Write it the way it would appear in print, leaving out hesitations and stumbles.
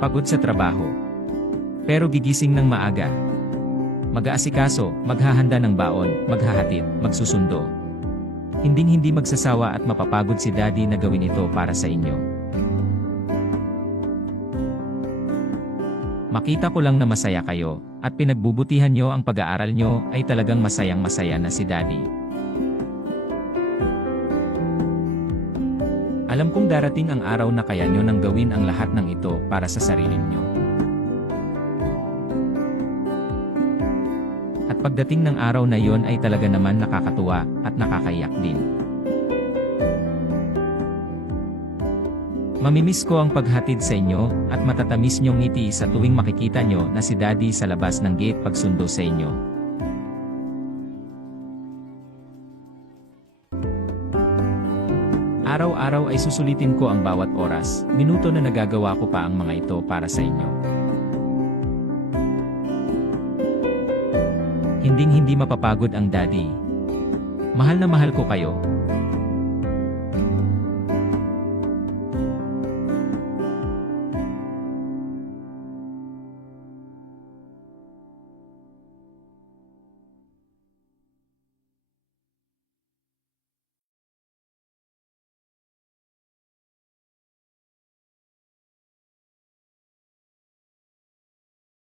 Pagod sa trabaho. Pero gigising ng maaga. Mag-aasikaso, maghahanda ng baon, maghahatid, magsusundo. Hinding-hindi magsasawa at mapapagod si Daddy na gawin ito para sa inyo. Makita ko lang na masaya kayo, at pinagbubutihan nyo ang pag-aaral nyo, ay talagang masayang-masaya na si Daddy. Alam kong darating ang araw na kaya nyo nang gawin ang lahat ng ito para sa sarili nyo. At pagdating ng araw na yon ay talaga naman nakakatuwa at nakakaiyak din. Mamimiss ko ang paghatid sa inyo at matatamis nyong ngiti sa tuwing makikita nyo na si Daddy sa labas ng gate pagsundo sa inyo. Araw-araw ay susulitin ko ang bawat oras, minuto na nagagawa ko pa ang mga ito para sa inyo. Hinding-hindi mapapagod ang Daddy. Mahal na mahal ko kayo,